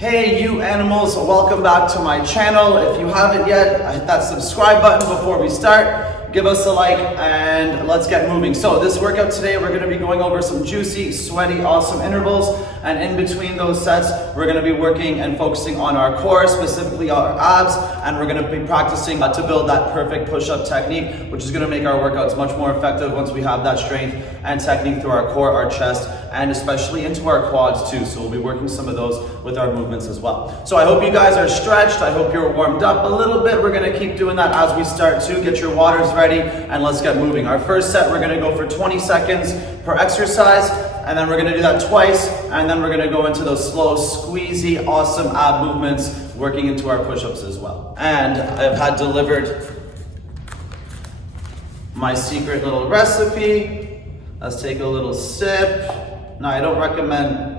Hey you animals, welcome back to my channel. If you haven't yet, hit that subscribe button before we start. Give us a like and let's get moving. So this workout today, we're gonna be going over some juicy, sweaty, awesome intervals. And in between those sets, we're gonna be working and focusing on our core, specifically our abs. And we're gonna be practicing to build that perfect push-up technique, which is gonna make our workouts much more effective once we have that strength and technique through our core, our chest, and especially into our quads too. So we'll be working some of those with our movements as well. So I hope you guys are stretched. I hope you're warmed up a little bit. We're gonna keep doing that as we start to get your waters ready and let's get moving. Our first set, we're gonna go for 20 seconds per exercise, and then we're gonna do that twice, and then we're gonna go into those slow, squeezy, awesome ab movements, working into our push-ups as well. And I've had delivered my secret little recipe. Let's take a little sip. Now, I don't recommend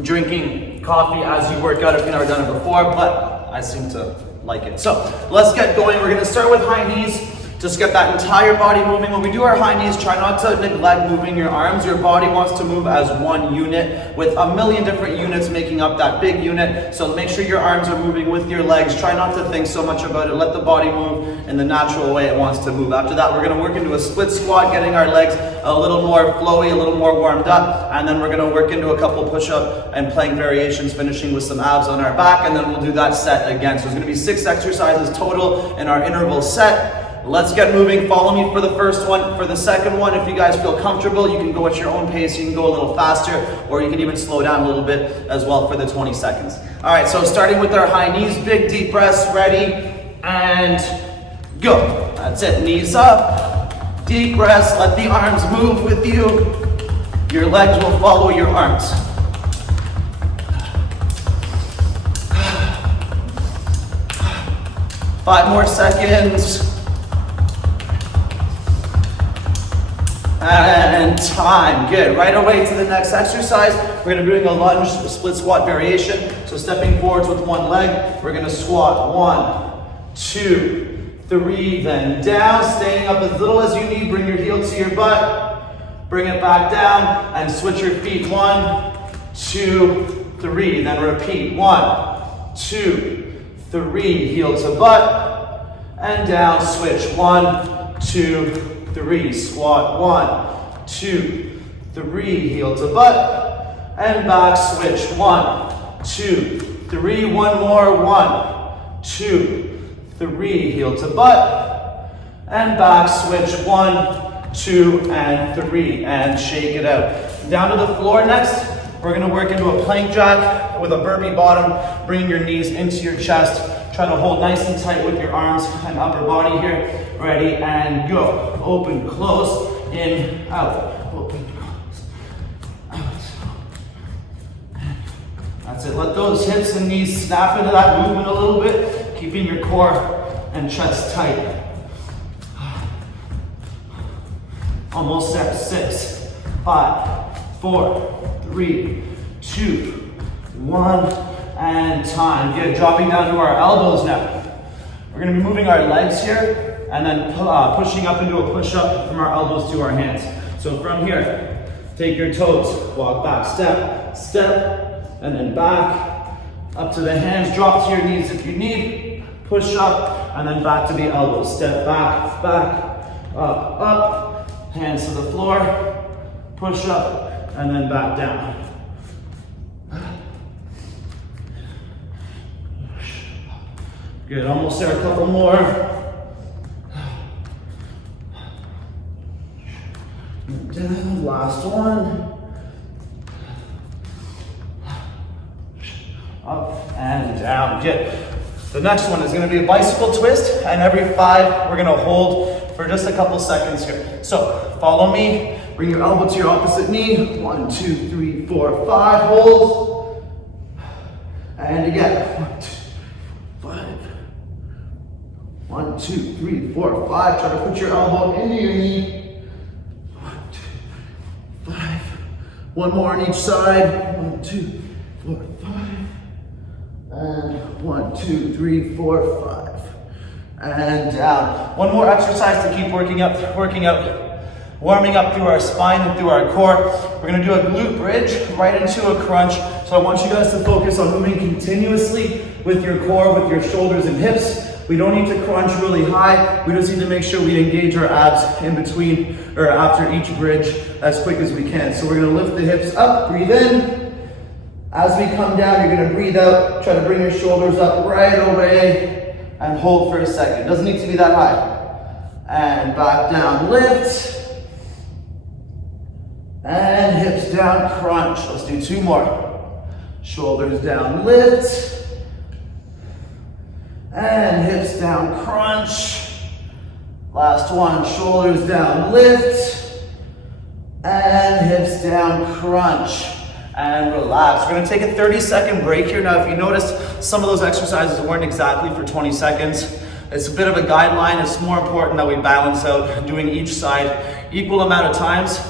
drinking coffee as you work out if you've never done it before, but I seem to like it. So let's get going. We're gonna start with high knees. Just get that entire body moving. When we do our high knees, try not to neglect moving your arms. Your body wants to move as one unit with a million different units making up that big unit. So make sure your arms are moving with your legs. Try not to think so much about it. Let the body move in the natural way it wants to move. After that, we're gonna work into a split squat, getting our legs a little more flowy, a little more warmed up. And then we're gonna work into a couple push-up and plank variations, finishing with some abs on our back. And then we'll do that set again. So it's gonna be 6 exercises total in our interval set. Let's get moving. Follow me for the first one. For the second one, if you guys feel comfortable, you can go at your own pace. You can go a little faster, or you can even slow down a little bit as well for the 20 seconds. All right, so starting with our high knees, big deep breaths, ready, and go. That's it, knees up, deep breaths, let the arms move with you. Your legs will follow your arms. Five more seconds. And time, good. Right away to the next exercise. We're gonna be doing a lunge split squat variation. So stepping forwards with one leg, we're gonna squat 1, 2, 3, then down, staying up as little as you need. Bring your heel to your butt, bring it back down, and switch your feet. 1, 2, 3, then repeat. 1, 2, 3, heel to butt, and down, switch. 1, 2, 3, squat. 1, 2, 3, heel to butt, and back, switch. 1, 2, 3, one more. 1, 2, 3, heel to butt, and back, switch. 1, 2, and 3, and shake it out. Down to the floor next. We're gonna work into a plank jack with a burpee bottom, bringing your knees into your chest. Try to hold nice and tight with your arms and upper body here. Ready, and go. Open, close, in, out. Open, close, out. That's it. Let those hips and knees snap into that movement a little bit, keeping your core and chest tight. Almost there. 6, 5, 4, 3, 2, 1, and time. Good. Dropping down to our elbows now. We're going to be moving our legs here and then pushing up into a push-up from our elbows to our hands. So from here, take your toes, walk back, step, step, and then back, up to the hands, drop to your knees if you need, push up, and then back to the elbows. Step back, back, up, hands to the floor, push up, and then back down. Good, almost there, a couple more. Down, last one. Up and down, good. The next one is gonna be a bicycle twist, and every 5, we're gonna hold for just a couple seconds here. So, follow me, bring your elbow to your opposite knee. 1, 2, 3, 4, 5, hold. And again, 1, 2, 5. 1, 2, 3, 4, 5. Try to put your elbow into your knee. 1, 2, 5. One more on each side. 1, 2, 4, 5. And 1, 2, 3, 4, 5. And down. One more exercise to keep working out warming up through our spine and through our core. We're gonna do a glute bridge right into a crunch. So I want you guys to focus on moving continuously with your core, with your shoulders and hips. We don't need to crunch really high. We just need to make sure we engage our abs in between or after each bridge as quick as we can. So we're gonna lift the hips up, breathe in. As we come down, you're gonna breathe out. Try to bring your shoulders up right away and hold for a second. It doesn't need to be that high. And back down, lift. And hips down, crunch. Let's do 2 more. Shoulders down, lift. And hips down, crunch. Last one, shoulders down, lift. And hips down, crunch. And relax. We're gonna take a 30-second break here. Now, if you notice, some of those exercises weren't exactly for 20 seconds. It's a bit of a guideline. It's more important that we balance out doing each side equal amount of times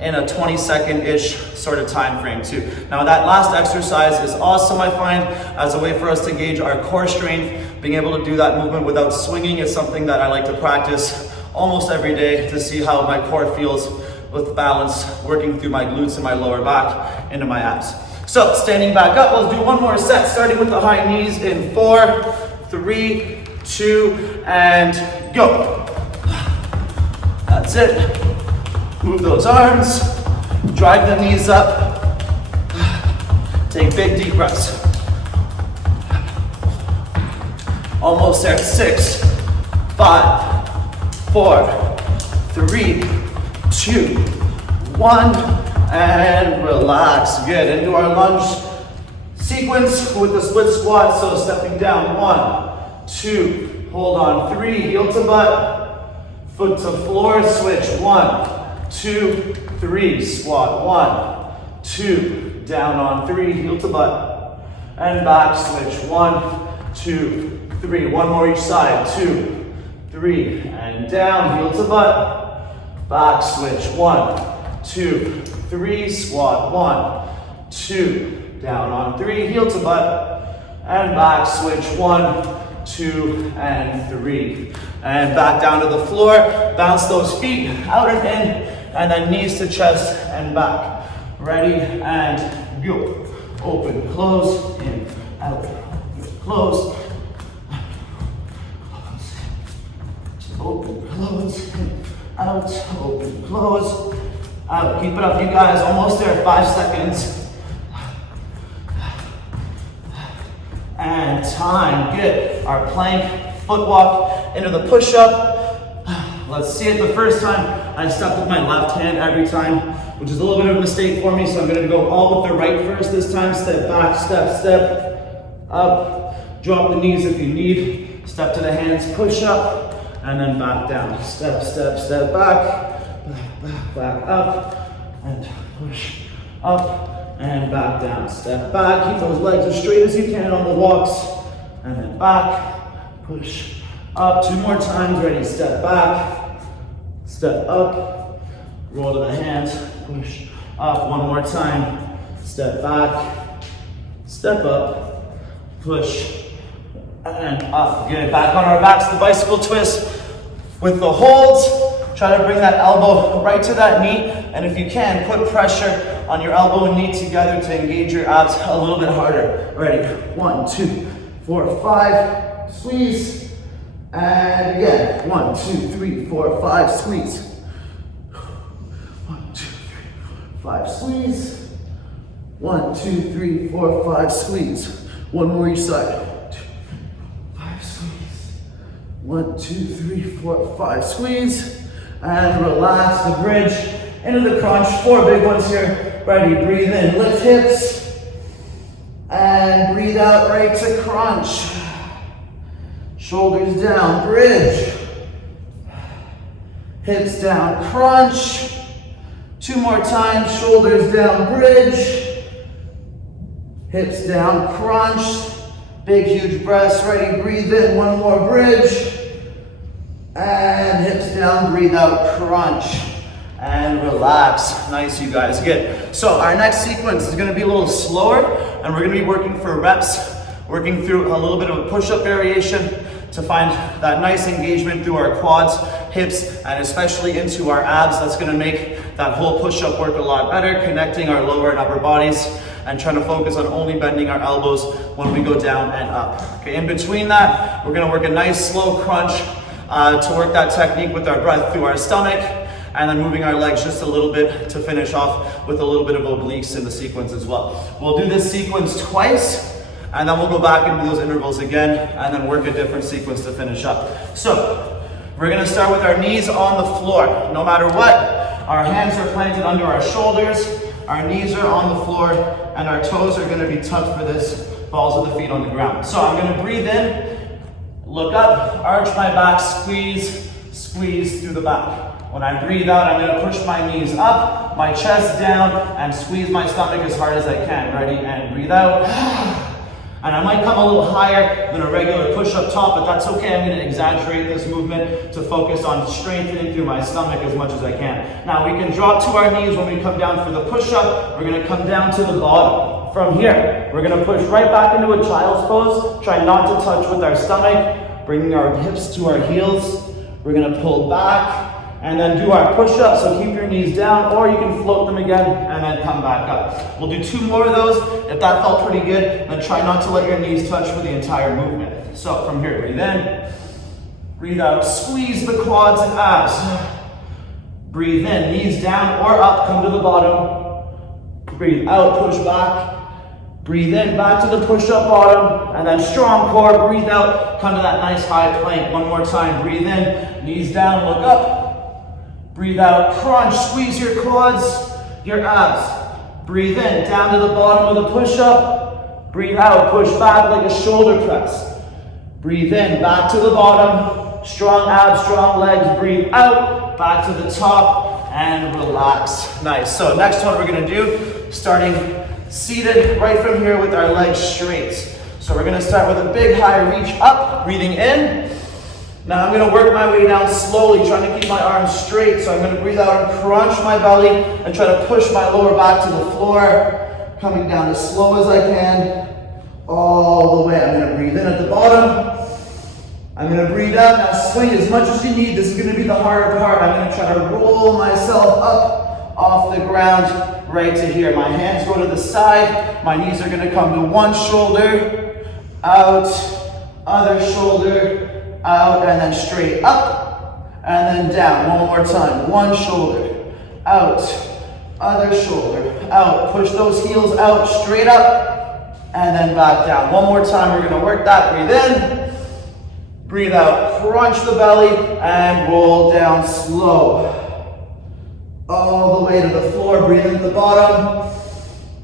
in a 20-second-ish sort of time frame too. Now that last exercise is awesome, I find, as a way for us to gauge our core strength. Being able to do that movement without swinging is something that I like to practice almost every day to see how my core feels with balance, working through my glutes and my lower back into my abs. So standing back up, let's do 1 more set, starting with the high knees in 4, 3, 2, and go. That's it. Move those arms, drive the knees up, take big deep breaths. Almost there, 6, 5, 4, 3, 2, 1, and relax. Good, into our lunge sequence with the split squat. So stepping down, 1, 2, hold on, 3, heel to butt, foot to floor, switch, 1, 2, 3, squat, 1, 2, down on 3, heel to butt, and back, switch, 1, 2, 3, 1 more each side, 2, 3, and down, heel to butt, back, switch, 1, 2, 3, squat, 1, 2, down on 3, heel to butt, and back, switch, 1, 2, and 3, and back down to the floor. Bounce those feet out and in, and then knees to chest and back. Ready, and go. Open, close, in, out, close. Open, close, in, out, open, close, out. Keep it up, you guys. Almost there, 5 seconds. And time, good. Our plank, foot walk into the push-up. Let's see it. The first time I stepped with my left hand every time, which is a little bit of a mistake for me, so I'm gonna go all with the right first this time. Step back, step up, drop the knees if you need, step to the hands, push up, and then back down. Step back up, and push up, and back down. Step back, keep those legs as straight as you can on the walks, and then back, push up. 2 more times, ready, step back, step up, roll to the hands, push up. 1 more time, step back, step up, push, and up. Good, back on our backs, the bicycle twist with the holds. Try to bring that elbow right to that knee, and if you can, put pressure on your elbow and knee together to engage your abs a little bit harder. Ready, 1, 2, 4, 5, squeeze. And again, 1, 2, 3, 4, 5, squeeze. 1, 2, 3, 4, 5, squeeze. 1, 2, 3, 4, 5, squeeze. 1 more each side. 2, 5, squeeze. 1, 2, 3, 4, 5, squeeze. And relax the bridge into the crunch. 4 big ones here. Ready, breathe in, lift hips. And breathe out right to crunch. Shoulders down, bridge. Hips down, crunch. 2 more times, shoulders down, bridge. Hips down, crunch. Big, huge breaths, ready, breathe in, 1 more bridge. And hips down, breathe out, crunch. And relax. Nice, you guys, good. So our next sequence is gonna be a little slower, and we're gonna be working for reps, working through a little bit of a push-up variation to find that nice engagement through our quads hips, and especially into our abs. That's gonna make that whole push-up work a lot better, connecting our lower and upper bodies, and trying to focus on only bending our elbows when we go down and up. Okay, in between that, we're gonna work a nice slow crunch to work that technique with our breath through our stomach, and then moving our legs just a little bit to finish off with a little bit of obliques in the sequence as well. We'll do this sequence twice, and then we'll go back and do those intervals again, and then work a different sequence to finish up. So, we're gonna start with our knees on the floor. No matter what, our hands are planted under our shoulders, our knees are on the floor, and our toes are gonna be tucked for this, balls of the feet on the ground. So I'm gonna breathe in, look up, arch my back, squeeze, squeeze through the back. When I breathe out, I'm gonna push my knees up, my chest down, and squeeze my stomach as hard as I can. Ready? And breathe out. And I might come a little higher than a regular push up top, but that's okay. I'm gonna exaggerate this movement to focus on strengthening through my stomach as much as I can. Now we can drop to our knees when we come down for the push up. We're gonna come down to the bottom. From here, we're gonna push right back into a child's pose. Try not to touch with our stomach, bringing our hips to our heels. We're gonna pull back and then do our push-up, so keep your knees down, or you can float them again and then come back up. We'll do 2 more of those. If that felt pretty good, then try not to let your knees touch for the entire movement. So from here, breathe in, breathe out, squeeze the quads and abs. Breathe in, knees down or up, come to the bottom. Breathe out, push back. Breathe in, back to the push-up bottom, and then strong core, breathe out, come to that nice high plank. One more time, breathe in, knees down, look up. Breathe out, crunch, squeeze your quads, your abs. Breathe in, down to the bottom of the push-up. Breathe out, push back like a shoulder press. Breathe in, back to the bottom. Strong abs, strong legs. Breathe out, back to the top, and relax. Nice. So next one we're gonna do, starting seated right from here with our legs straight. So we're gonna start with a big high reach up, breathing in. Now I'm gonna work my way down slowly, trying to keep my arms straight. So I'm gonna breathe out and crunch my belly and try to push my lower back to the floor, coming down as slow as I can, all the way. I'm gonna breathe in at the bottom. I'm gonna breathe out. Now swing as much as you need. This is gonna be the harder part. I'm gonna try to roll myself up off the ground right to here. My hands go to the side. My knees are gonna come to one shoulder, out, other shoulder, out, and then straight up, and then down. One more time. One shoulder, out, other shoulder, out. Push those heels out, straight up, and then back down. One more time. We're gonna work that. Breathe in, breathe out, crunch the belly, and roll down slow. All the way to the floor. Breathe in at the bottom,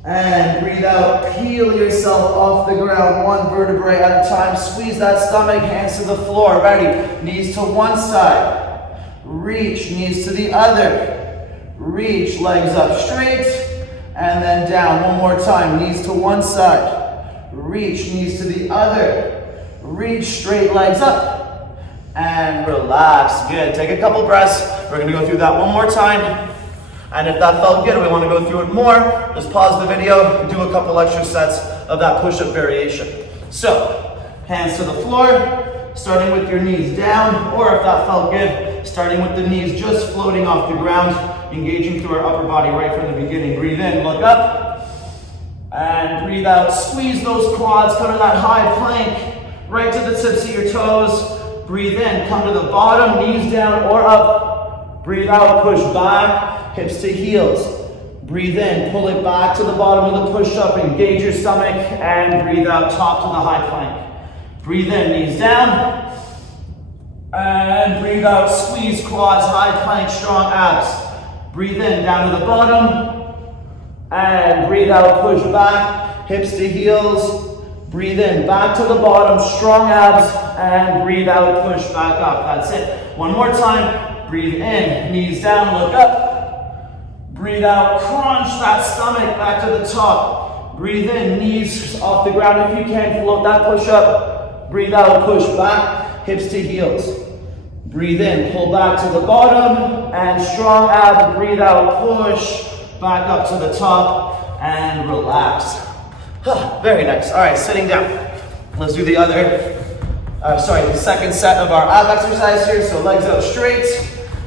and breathe out. Peel yourself off the ground, one vertebrae at a time. Squeeze that stomach, hands to the floor. Ready? Knees to one side. Reach, knees to the other. Reach, legs up straight, and then down. One more time. Knees to one side. Reach, knees to the other. Reach, straight legs up, and relax. Good. Take a couple breaths. We're gonna go through that one more time. And if that felt good and we want to go through it more, just pause the video and do a couple extra sets of that push-up variation. So, hands to the floor, starting with your knees down, or if that felt good, starting with the knees just floating off the ground, engaging through our upper body right from the beginning. Breathe in, look up, and breathe out. Squeeze those quads, come to that high plank, right to the tips of your toes. Breathe in, come to the bottom, knees down or up. Breathe out, push back. Hips to heels. Breathe in, pull it back to the bottom of the push-up, engage your stomach, and breathe out, top to the high plank. Breathe in, knees down, and breathe out, squeeze quads, high plank, strong abs. Breathe in, down to the bottom, and breathe out, push back, hips to heels. Breathe in, back to the bottom, strong abs, and breathe out, push back up. That's it. One more time. Breathe in, knees down, look up. Breathe out, crunch that stomach back to the top. Breathe in, knees off the ground if you can, float that push up. Breathe out, push back, hips to heels. Breathe in, pull back to the bottom, and strong abs. Breathe out, push back up to the top, and relax. Very nice. All right, sitting down. Let's do the other the second set of our ab exercise here. So legs out straight,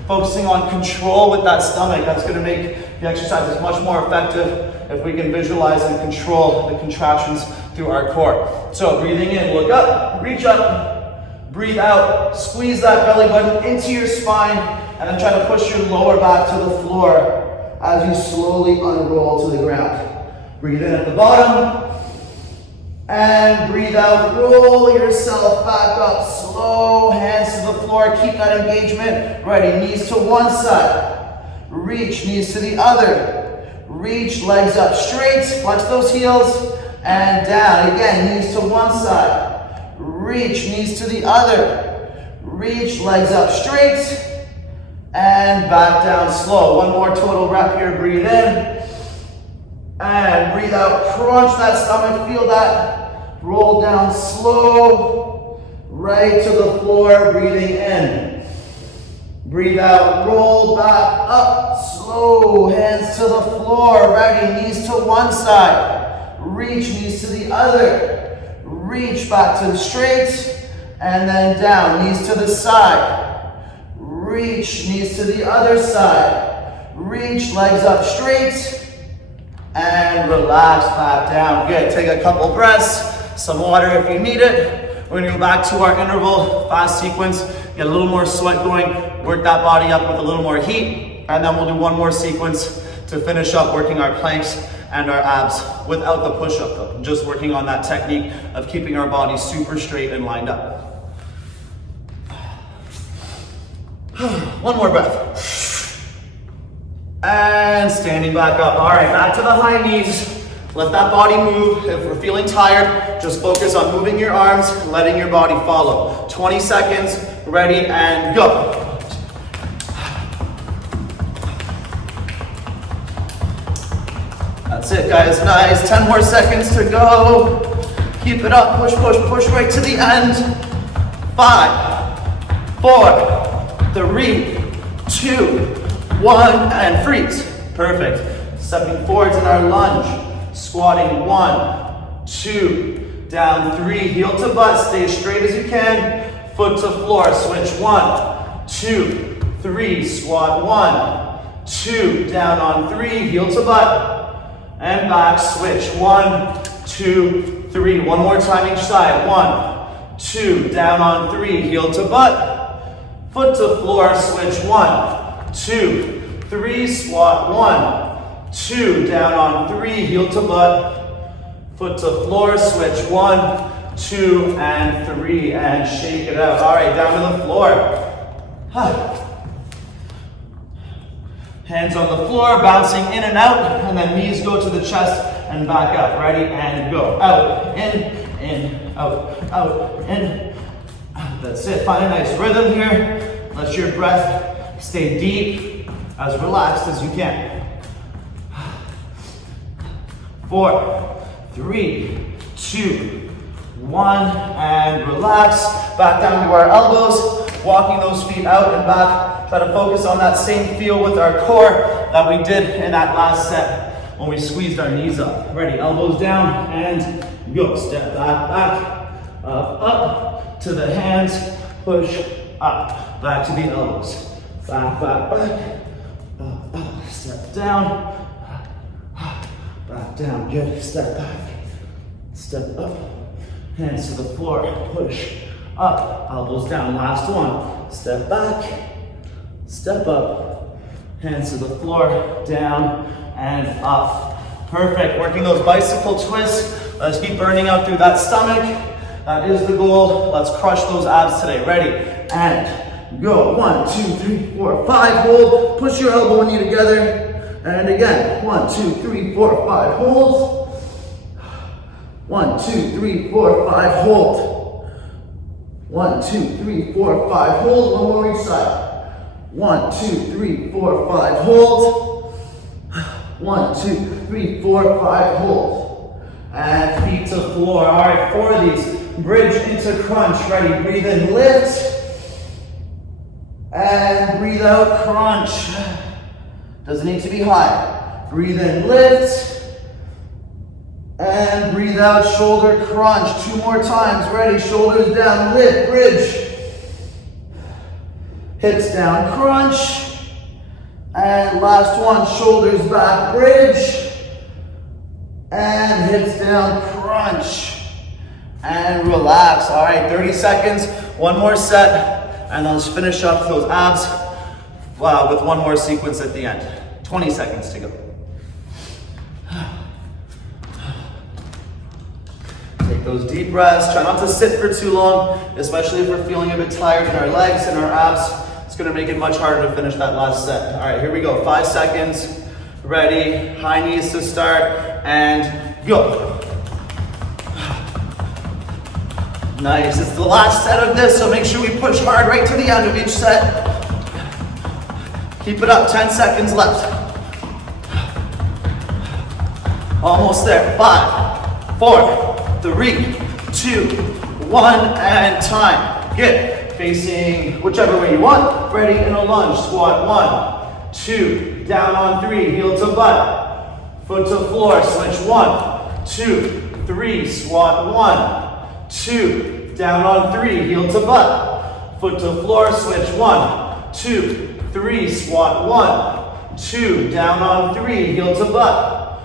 focusing on control with that stomach. That's going to make the exercises much more effective if we can visualize and control the contractions through our core. So breathing in, look up, reach up, breathe out, squeeze that belly button into your spine, and then try to push your lower back to the floor as you slowly unroll to the ground. Breathe in at the bottom, and breathe out, roll yourself back up, slow, hands to the floor, keep that engagement. Ready, knees to one side, reach, knees to the other, reach, legs up straight, flex those heels, and down. Again, knees to one side, reach, knees to the other, reach, legs up straight, and back down slow. One more total rep here, breathe in, and breathe out, crunch that stomach, feel that. Roll down slow, right to the floor, breathing in. Breathe out, roll back up, slow, hands to the floor, ready, knees to one side, reach, knees to the other, reach back to the straight, and then down, knees to the side, reach, knees to the other side, reach, legs up straight, and relax back down. Good, take a couple breaths. Some water if you need it. We're gonna go back to our interval fast sequence, get a little more sweat going, work that body up with a little more heat, and then we'll do one more sequence to finish up working our planks and our abs without the push-up though, just working on that technique of keeping our body super straight and lined up. One more breath. And standing back up. All right, back to the high knees. Let that body move. If we're feeling tired, just focus on moving your arms, letting your body follow. 20 seconds, ready, and go. That's it, guys, nice. 10 more seconds to go. Keep it up, push, push, push right to the end. 5, 4, 3, 2, 1, and freeze. Perfect. Stepping forwards in our lunge. Squatting 1, 2, down 3, heel to butt, stay as straight as you can, foot to floor, switch 1, 2, 3, squat 1, 2, down on 3, heel to butt, and back, switch 1, 2, 3, one more time each side, 1, 2, down on 3, heel to butt, foot to floor, switch 1, 2, 3, squat 1, 2, down on 3, heel to butt, foot to floor, switch 1, 2, and 3, and shake it out. All right, down to the floor. Hands on the floor, bouncing in and out, and then knees go to the chest and back up. Ready, and go. Out, in, out, in. That's it, find a nice rhythm here. Let your breath stay deep, as relaxed as you can. 4, 3, 2, 1, and relax. Back down to our elbows, walking those feet out and back. Try to focus on that same feel with our core that we did in that last set when we squeezed our knees up. Ready, elbows down and go. Step back, back, up, to the hands, push, up, back to the elbows. Back, back, back, up, step down, back down, good, step back, step up, hands to the floor, push, up, elbows down, last one, step back, step up, hands to the floor, down, and up. Perfect, working those bicycle twists. Let's keep burning out through that stomach. That is the goal. Let's crush those abs today. Ready, and go. 1, 2, 3, 4, 5, hold, push your elbow and knee together. And again, 1, 2, 3, 4, 5, hold. 1, 2, 3, 4, 5, hold. 1, 2, 3, 4, 5, hold. One more each side. 1, 2, 3, 4, 5, hold. 1, 2, 3, 4, 5, hold. And feet to floor. All right, 4 of these. Bridge into crunch. Ready, breathe in, lift. And breathe out, crunch. Doesn't need to be high. Breathe in, lift. And breathe out, shoulder crunch. 2 more times. Ready, shoulders down, lift, bridge. Hips down, crunch. And last one, shoulders back, bridge. And hips down, crunch. And relax. All right, 30 seconds, one more set. And then let's finish up those abs with one more sequence at the end. 20 seconds to go. Take those deep breaths. Try not to sit for too long, especially if we're feeling a bit tired in our legs and our abs. It's going to make it much harder to finish that last set. All right, here we go. 5 seconds. Ready. High knees to start. And go. Nice. It's the last set of this, so make sure we push hard right to the end of each set. Keep it up. 10 seconds left. Almost there. 5, 4, 3, 2, 1, and time. Good. Facing whichever way you want. Ready in a lunge. Squat 1, 2, down on 3, heel to butt. Foot to floor. Switch 1, 2, 3. Squat 1, 2, down on 3, heel to butt. Foot to floor. Switch 1, 2, 3. Squat 1, 2, down on 3, heel to butt.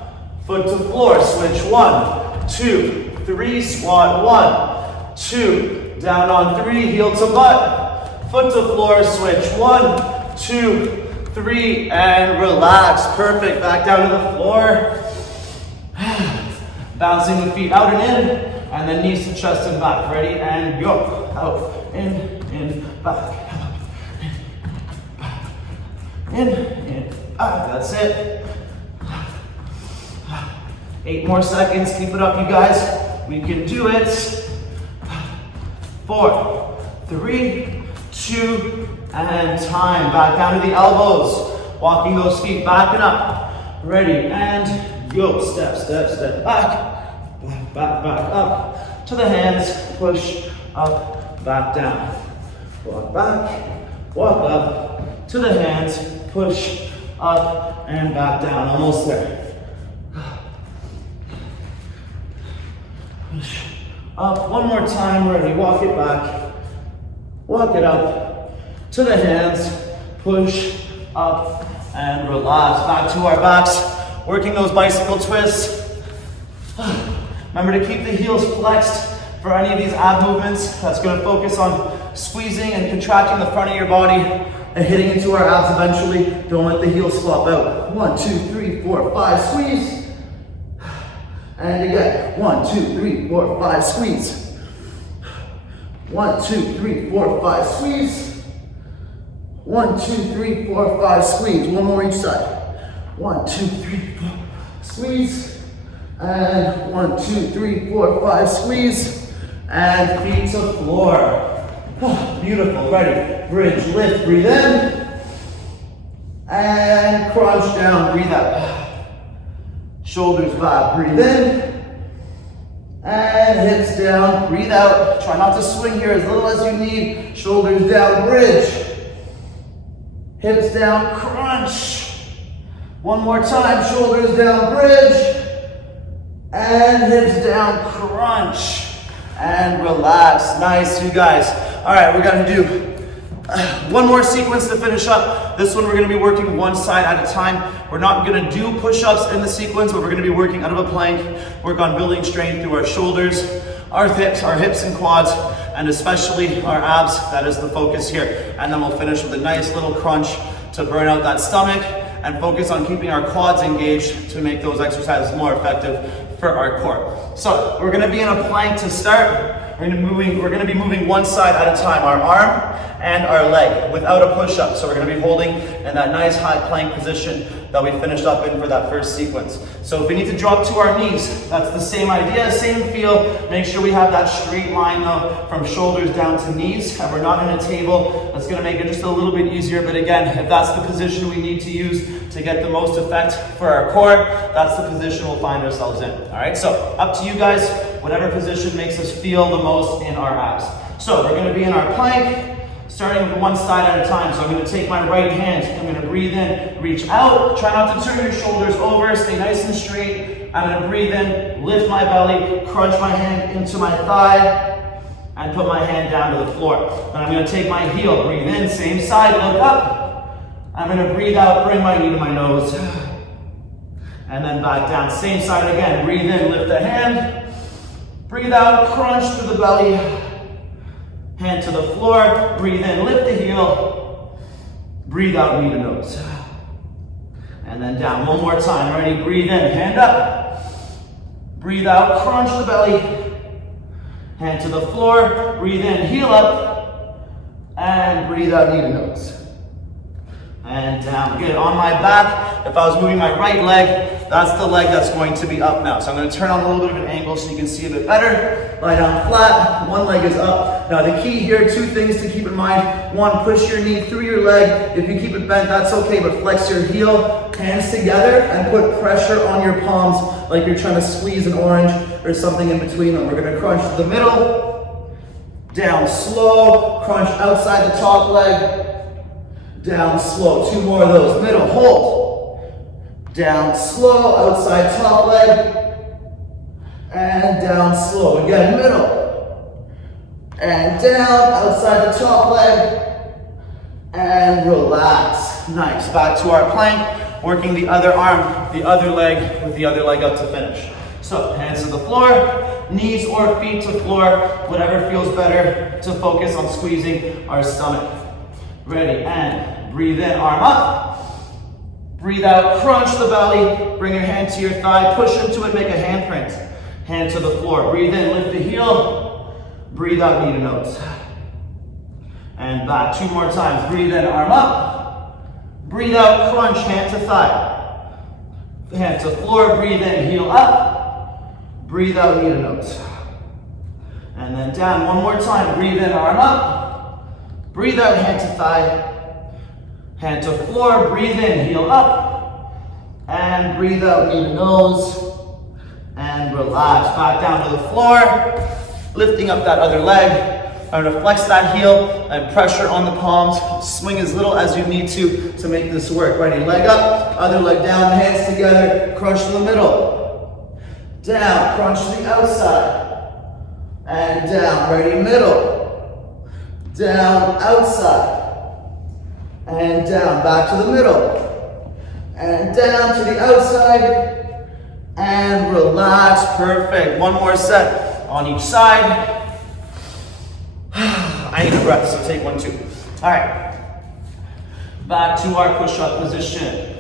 Foot to floor. Switch 1, 2, 3, squat 1, 2, down on 3, heel to butt, foot to floor, switch 1, 2, 3, and relax. Perfect. Back down to the floor. Bouncing the feet out and in, and then knees to chest and back. Ready, and go. Out, in, back. In, back. That's it. 8 more seconds. Keep it up, you guys. We can do it. 4, 3, 2, and time. Back down to the elbows. Walking those feet back and up. Ready, and go. Step, step, step. Back up. To the hands. Push up, back down. Walk back, walk up. To the hands. Push up and back down. Almost there. Push up. One more time. Ready. Walk it back. Walk it up. To the hands. Push up and relax. Back to our backs. Working those bicycle twists. Remember to keep the heels flexed for any of these ab movements. That's going to focus on squeezing and contracting the front of your body and hitting into our abs eventually. Don't let the heels flop out. 1, 2, 3, 4, 5. Squeeze. And again, 1, 2, 3, 4, 5, squeeze. 1, 2, 3, 4, 5, squeeze. 1, 2, 3, 4, 5, squeeze. One more each side. 1, 2, 3, 4, squeeze. And 1, 2, 3, 4, 5, squeeze. And feet to floor. Beautiful. Ready. Bridge, lift, breathe in. And crunch down, breathe out. Shoulders back, breathe in. And hips down, breathe out. Try not to swing here, as little as you need. Shoulders down, bridge. Hips down, crunch. One more time, shoulders down, bridge. And hips down, crunch. And relax. Nice, you guys. All right, we're gonna do one more sequence to finish up. This one we're gonna be working one side at a time. We're not gonna do push-ups in the sequence, but we're gonna be working out of a plank, work on building strength through our shoulders, our hips and quads, and especially our abs. That is the focus here. And then we'll finish with a nice little crunch to burn out that stomach and focus on keeping our quads engaged to make those exercises more effective for our core. So we're gonna be in a plank to start. We're gonna be moving one side at a time, our arm and our leg, without a push-up. So we're gonna be holding in that nice high plank position that we finished up in for that first sequence. So if we need to drop to our knees, that's the same idea, same feel. Make sure we have that straight line though, from shoulders down to knees, and we're not in a table. That's gonna make it just a little bit easier, but again, if that's the position we need to use to get the most effect for our core, that's the position we'll find ourselves in. All right, so up to you guys, whatever position makes us feel the most in our abs. So we're gonna be in our plank. starting with one side at a time. So I'm going to take my right hand, I'm going to breathe in, reach out, try not to turn your shoulders over, stay nice and straight. I'm going to breathe in, lift my belly, crunch my hand into my thigh, and put my hand down to the floor. Then I'm going to take my heel, breathe in, same side, look up. I'm going to breathe out, bring my knee to my nose. And then back down, same side again. Breathe in, lift the hand. Breathe out, crunch through the belly. Hand to the floor. Breathe in, lift the heel. Breathe out, knee to nose. And then down, one more time. Ready? Breathe in, hand up. Breathe out, crunch the belly. Hand to the floor. Breathe in, heel up. And breathe out, knee to nose. And down. Good. On my back, if I was moving my right leg, that's the leg that's going to be up now. So I'm going to turn on a little bit of an angle so you can see a bit better. Lie down flat. One leg is up. Now the key here, two things to keep in mind. One, push your knee through your leg. If you keep it bent, that's okay, but flex your heel, hands together, and put pressure on your palms like you're trying to squeeze an orange or something in between them. We're going to crunch to the middle. Down slow. Crunch outside the top leg. Down slow, two more of those. Middle, hold. Down slow, outside top leg. And down slow. Again, middle. And down, outside the top leg. And relax. Nice. Back to our plank. Working the other arm, the other leg, with the other leg up to finish. So, hands to the floor, knees or feet to floor, whatever feels better to focus on squeezing our stomach. Ready, and breathe in, arm up. Breathe out, crunch the belly. Bring your hand to your thigh, push into it, make a handprint. Hand to the floor. Breathe in, lift the heel. Breathe out, knee to nose. And back, two more times. Breathe in, arm up. Breathe out, crunch, hand to thigh. Hand to floor, breathe in, heel up. Breathe out, knee to nose. And then down, one more time. Breathe in, arm up. Breathe out, hand to thigh. Hand to floor, breathe in, heel up. And breathe out, knee to nose. And relax. Back down to the floor. Lifting up that other leg. I'm going to flex that heel and pressure on the palms. Swing as little as you need to make this work. Ready? Leg up, other leg down, hands together. Crunch to the middle. Down, crunch to the outside. And down. Ready? Middle. Down, outside. And down, back to the middle. And down to the outside. And relax, perfect. One more set on each side. I need a breath, so take one too. All right. Back to our push-up position.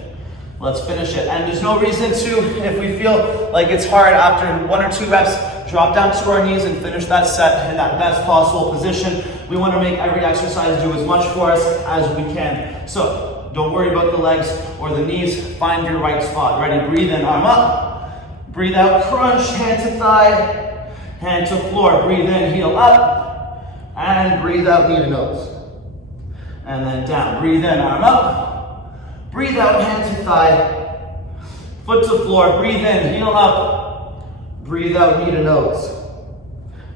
Let's finish it. And there's no reason to, if we feel like it's hard after 1 or 2 reps, drop down to our knees and finish that set in that best possible position. We want to make every exercise do as much for us as we can. So don't worry about the legs or the knees. Find your right spot. Ready? Breathe in, arm up. Breathe out, crunch, hand to thigh, hand to floor. Breathe in, heel up. And breathe out, knee to nose. And then down. Breathe in, arm up. Breathe out, hand to thigh. Foot to floor. Breathe in, heel up. Breathe out, knee to nose.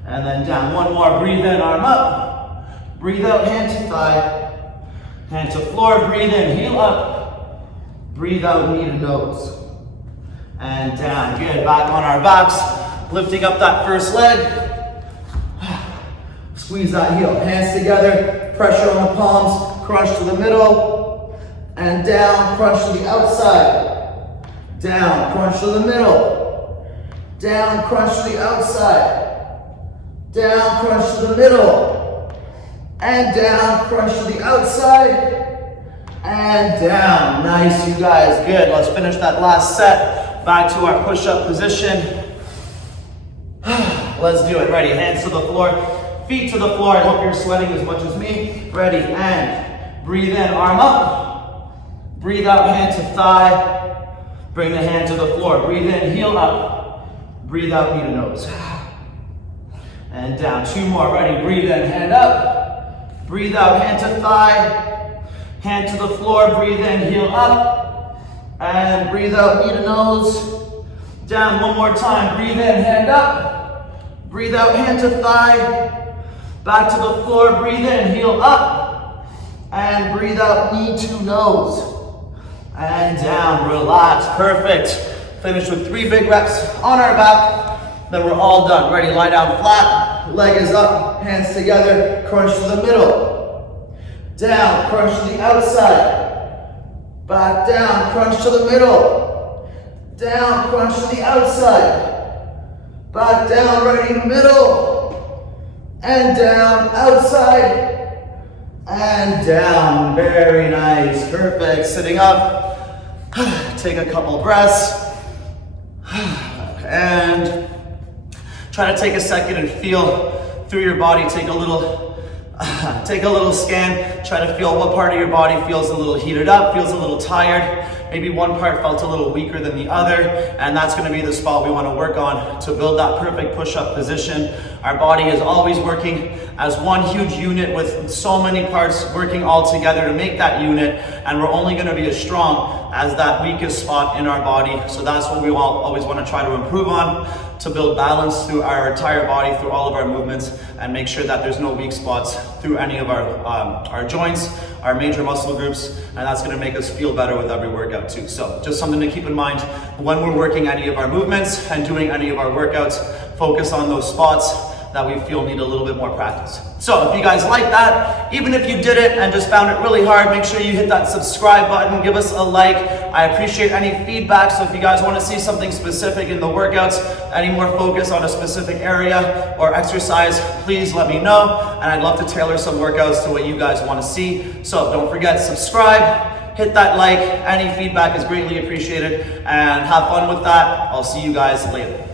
And then down. One more. Breathe in, arm up. Breathe out, hand to thigh. Hand to floor. Breathe in, heel up. Breathe out, knee to nose. And down. Good. Back on our backs. Lifting up that first leg. Squeeze that heel, hands together, pressure on the palms, crunch to the middle, and down, crunch to the outside. Down, crunch to the middle. Down, crunch to the outside. Down, crunch to the middle. And down, crunch to the outside. And down. Nice, you guys. Good. Let's finish that last set. Back to our push-up position. Let's do it. Ready, hands to the floor. Feet to the floor. I hope you're sweating as much as me. Ready, and breathe in, arm up. Breathe out, hand to thigh. Bring the hand to the floor. Breathe in, heel up. Breathe out, knee to nose. And down, 2 more. Ready, breathe in, hand up. Breathe out, hand to thigh. Hand to the floor. Breathe in, heel up. And breathe out, knee to nose. Down, 1 more time. Breathe in, hand up. Breathe out, hand to thigh. Back to the floor, breathe in, heel up. And breathe out, knee to nose. And down, relax, perfect. Finish with 3 big reps on our back. Then we're all done. Ready, lie down flat, leg is up, hands together, crunch to the middle. Down, crunch to the outside. Back down, crunch to the middle. Down, crunch to the outside. Back down, right in the middle. And down, outside. And down, very nice, perfect. Sitting up, take a couple breaths. And try to take a second and feel through your body. Take a little scan. Try to feel what part of your body feels a little heated up, feels a little tired. Maybe one part felt a little weaker than the other, and that's going to be the spot we want to work on to build that perfect push-up position. Our body is always working as one huge unit with so many parts working all together to make that unit, and we're only going to be as strong as that weakest spot in our body. So that's what we always want to try to improve on, to build balance through our entire body, through all of our movements, and make sure that there's no weak spots through any of our joints, our major muscle groups, and that's going to make us feel better with every workout too. So just something to keep in mind when we're working any of our movements and doing any of our workouts. Focus on those spots that we feel need a little bit more practice. So if you guys like that, even if you did it and just found it really hard, make sure you hit that subscribe button, give us a like. I appreciate any feedback. So if you guys want to see something specific in the workouts, any more focus on a specific area or exercise, please let me know. And I'd love to tailor some workouts to what you guys want to see. So don't forget, subscribe, hit that like. Any feedback is greatly appreciated, and have fun with that. I'll see you guys later.